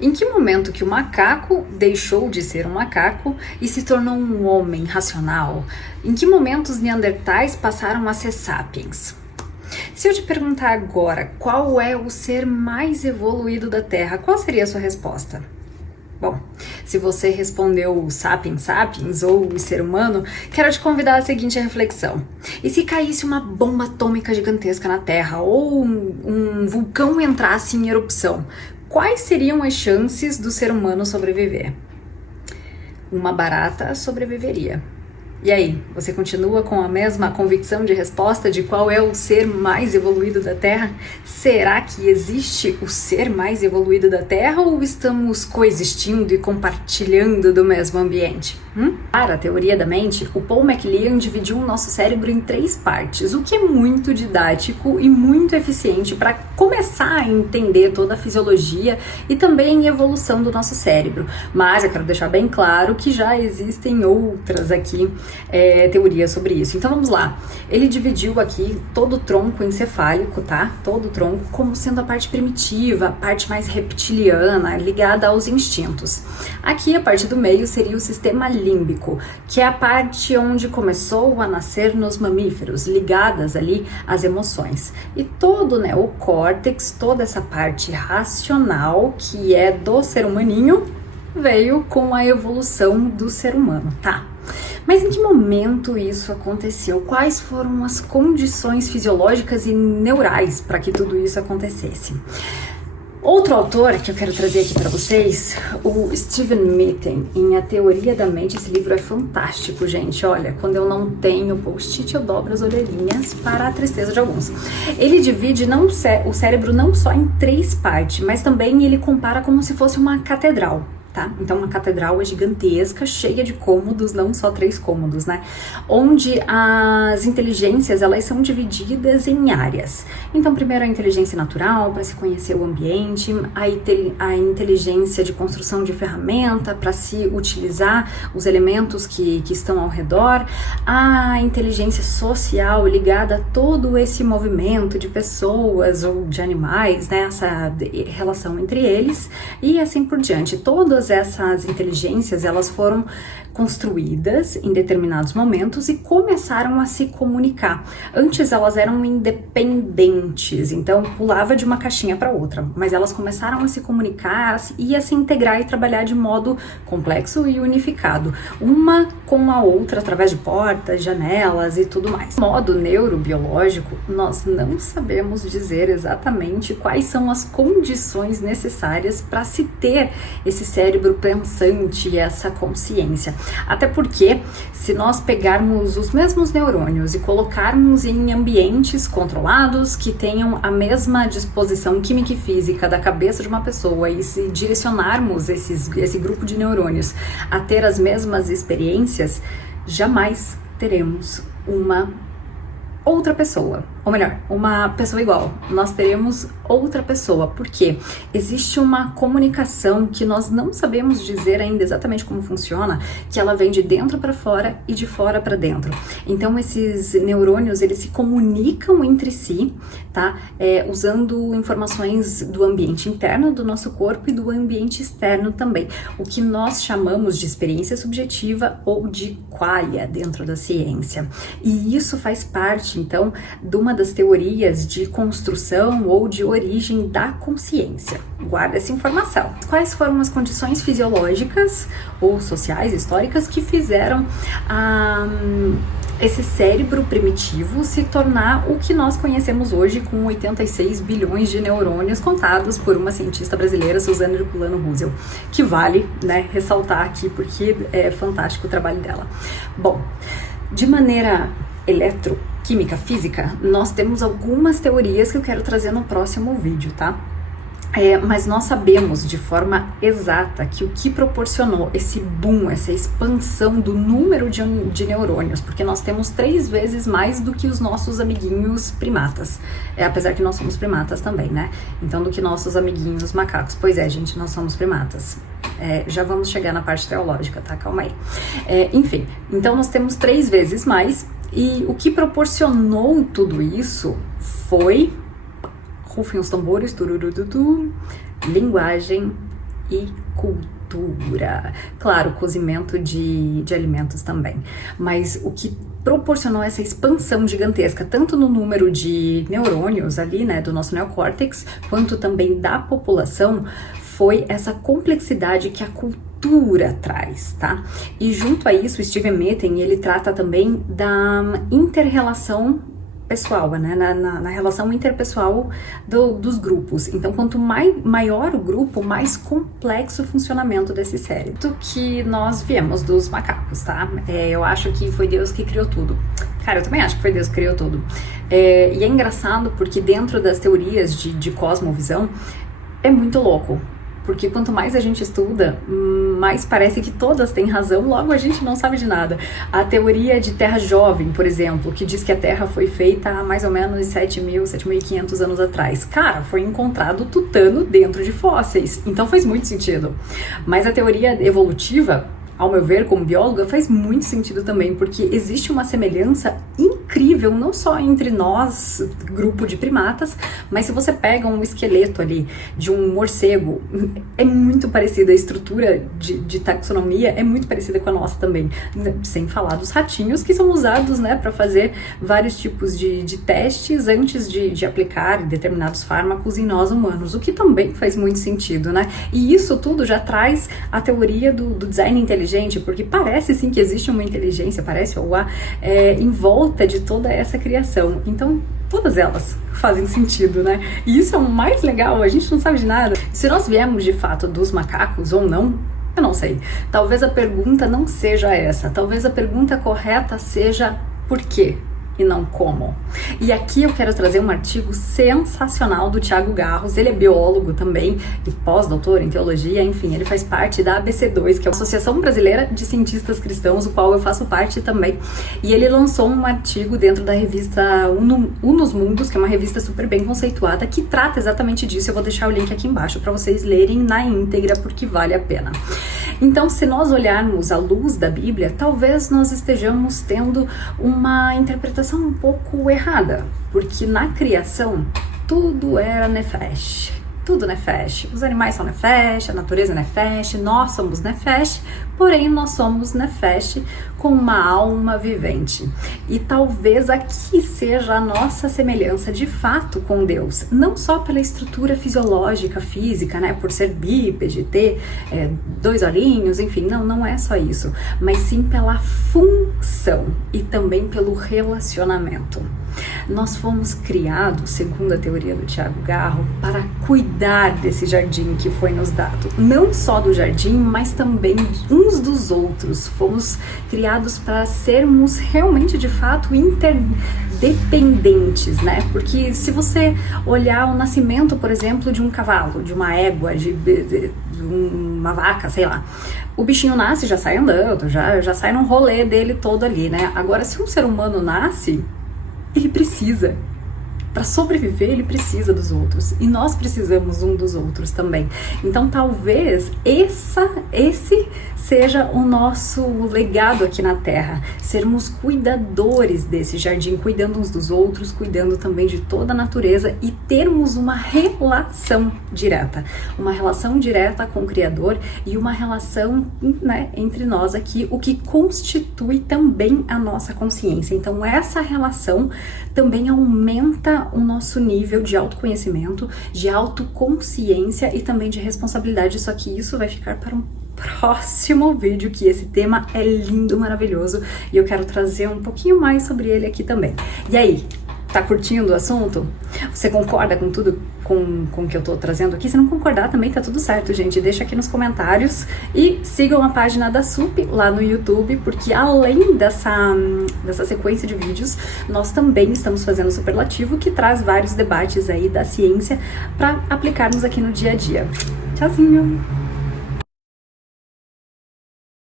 Em que momento que o macaco deixou de ser um macaco e se tornou um homem racional? Em que momento os neandertais passaram a ser sapiens? Se eu te perguntar agora qual é o ser mais evoluído da Terra, qual seria a sua resposta? Bom, se você respondeu sapiens sapiens ou o ser humano, quero te convidar à seguinte reflexão. E se caísse uma bomba atômica gigantesca na Terra ou um vulcão entrasse em erupção, quais seriam as chances do ser humano sobreviver? Uma barata sobreviveria. E aí, você continua com a mesma convicção de resposta de qual é o ser mais evoluído da Terra? Será que existe o ser mais evoluído da Terra ou estamos coexistindo e compartilhando do mesmo ambiente? Para a teoria da mente, o Paul MacLean dividiu o nosso cérebro em 3 partes, o que é muito didático e muito eficiente para começar a entender toda a fisiologia e também a evolução do nosso cérebro. Mas eu quero deixar bem claro que já existem outras aqui teorias sobre isso. Então vamos lá. Ele dividiu aqui todo o tronco encefálico, tá? Todo o tronco como sendo a parte primitiva, a parte mais reptiliana, ligada aos instintos. Aqui a parte do meio seria o sistema límbico, que é a parte onde começou a nascer nos mamíferos, ligadas ali às emoções. E todo o neocórtex, toda essa parte racional que é do ser humaninho, veio com a evolução do ser humano, tá? Mas em que momento isso aconteceu? Quais foram as condições fisiológicas e neurais para que tudo isso acontecesse? Outro autor que eu quero trazer aqui para vocês, o Steven Mitten, em A Teoria da Mente. Esse livro é fantástico, gente. Olha, quando eu não tenho post-it, eu dobro as orelhinhas para a tristeza de alguns. Ele divide o cérebro não só em 3 partes, mas também ele compara como se fosse uma catedral. Tá? Então uma catedral é gigantesca, cheia de cômodos, não só 3 cômodos, né? Onde as inteligências, elas são divididas em áreas. Então primeiro a inteligência natural, para se conhecer o ambiente, a inteligência de construção de ferramenta, para se utilizar os elementos que estão ao redor, a inteligência social ligada a todo esse movimento de pessoas ou de animais, né? Essa relação entre eles e assim por diante. Todas essas inteligências, elas foram construídas em determinados momentos e começaram a se comunicar. Antes elas eram independentes, então pulava de uma caixinha para outra, mas elas começaram a se comunicar e a se integrar e trabalhar de modo complexo e unificado, uma com a outra através de portas, janelas e tudo mais. De modo neurobiológico, nós não sabemos dizer exatamente quais são as condições necessárias para se ter esse cérebro pensante e essa consciência. Até porque, se nós pegarmos os mesmos neurônios e colocarmos em ambientes controlados que tenham a mesma disposição química e física da cabeça de uma pessoa e se direcionarmos esse grupo de neurônios a ter as mesmas experiências, jamais teremos uma outra pessoa, ou melhor, uma pessoa igual. Nós teremos outra pessoa, porque existe uma comunicação que nós não sabemos dizer ainda exatamente como funciona, que ela vem de dentro para fora e de fora para dentro. Então esses neurônios, eles se comunicam entre si, tá? Usando informações do ambiente interno do nosso corpo e do ambiente externo também, o que nós chamamos de experiência subjetiva ou de qualia dentro da ciência. E isso faz parte, então, de uma das teorias de construção ou de origem da consciência. Guarda essa informação. Quais foram as condições fisiológicas ou sociais, históricas, que fizeram esse cérebro primitivo se tornar o que nós conhecemos hoje, com 86 bilhões de neurônios contados por uma cientista brasileira, Suzana Herculano Russell, que vale, né, ressaltar aqui porque é fantástico o trabalho dela. Bom, de maneira eletroquímica, física, nós temos algumas teorias que eu quero trazer no próximo vídeo, tá? Mas nós sabemos de forma exata que o que proporcionou esse boom, essa expansão do número de neurônios, porque nós temos 3 vezes mais do que os nossos amiguinhos primatas, apesar que nós somos primatas também, né? Então, do que nossos amiguinhos macacos. Pois é, gente, nós somos primatas. Já vamos chegar na parte teológica, tá? Calma aí. Enfim, então nós temos 3 vezes mais, e o que proporcionou tudo isso foi, rufem os tambores, tururututu, linguagem e cultura. Claro, cozimento de alimentos também. Mas o que proporcionou essa expansão gigantesca, tanto no número de neurônios ali, né, do nosso neocórtex, quanto também da população, foi essa complexidade que a cultura traz, tá? E junto a isso, o Steven Metten, ele trata também da inter-relação pessoal, né? Na relação interpessoal dos grupos. Então, quanto maior o grupo, mais complexo o funcionamento desse cérebro. Que nós viemos dos macacos, tá? Eu acho que foi Deus que criou tudo. Cara, eu também acho que foi Deus que criou tudo. E é engraçado porque dentro das teorias de cosmovisão, é muito louco. Porque quanto mais a gente estuda, mais parece que todas têm razão, logo a gente não sabe de nada. A teoria de Terra Jovem, por exemplo, que diz que a Terra foi feita há mais ou menos 7.500 anos atrás. Cara, foi encontrado tutano dentro de fósseis, então faz muito sentido. Mas a teoria evolutiva, ao meu ver, como bióloga, faz muito sentido também, porque existe uma semelhança incrível, não só entre nós, grupo de primatas, mas se você pega um esqueleto ali de um morcego, é muito parecida, a estrutura de taxonomia é muito parecida com a nossa também, sem falar dos ratinhos que são usados, né, para fazer vários tipos de testes antes de aplicar determinados fármacos em nós humanos, o que também faz muito sentido, né, e isso tudo já traz a teoria do design inteligente, porque parece sim que existe uma inteligência, parece ou em volta de toda essa criação. Então, todas elas fazem sentido, né? E isso é o mais legal, a gente não sabe de nada. Se nós viemos de fato dos macacos ou não, eu não sei. Talvez a pergunta não seja essa. Talvez a pergunta correta seja por quê? E não como. E aqui eu quero trazer um artigo sensacional do Thiago Garros, ele é biólogo também e pós-doutor em teologia, enfim, ele faz parte da ABC2, que é a Associação Brasileira de Cientistas Cristãos, o qual eu faço parte também, e ele lançou um artigo dentro da revista Unus Mundus, que é uma revista super bem conceituada, que trata exatamente disso. Eu vou deixar o link aqui embaixo para vocês lerem na íntegra, porque vale a pena. Então, se nós olharmos à luz da Bíblia, talvez nós estejamos tendo uma interpretação um pouco errada, porque na criação tudo era nefesh, tudo nefesh, os animais são nefesh, a natureza é nefesh, nós somos nefesh, porém nós somos nefesh com uma alma vivente. E talvez aqui seja a nossa semelhança de fato com Deus, não só pela estrutura fisiológica, física, né, por ser bípede, ter dois olhinhos, enfim, não é só isso, mas sim pela função e também pelo relacionamento. Nós fomos criados, segundo a teoria do Thiago Garro, para cuidar desse jardim que foi nos dado. Não só do jardim, mas também uns dos outros. Fomos criados para sermos realmente, de fato, interdependentes, né? Porque se você olhar o nascimento, por exemplo, de um cavalo, de uma égua, de uma vaca, sei lá, o bichinho nasce, já sai andando, já sai num rolê dele todo ali, né? Agora, se um ser humano nasce, ele precisa, para sobreviver, ele precisa dos outros, e nós precisamos um dos outros também. Então talvez esse seja o nosso legado aqui na Terra, sermos cuidadores desse jardim, cuidando uns dos outros, cuidando também de toda a natureza e termos uma relação direta com o Criador e uma relação, né, entre nós aqui, o que constitui também a nossa consciência. Então essa relação também aumenta o nosso nível de autoconhecimento, de autoconsciência e também de responsabilidade, só que isso vai ficar para um próximo vídeo, que esse tema é lindo, maravilhoso, e eu quero trazer um pouquinho mais sobre ele aqui também. E aí, tá curtindo o assunto? Você concorda com tudo com o que eu tô trazendo aqui? Se não concordar também tá tudo certo, gente. Deixa aqui nos comentários e sigam a página da SUP lá no YouTube, porque além dessa sequência de vídeos, nós também estamos fazendo o Superlativo, que traz vários debates aí da ciência para aplicarmos aqui no dia a dia. Tchauzinho!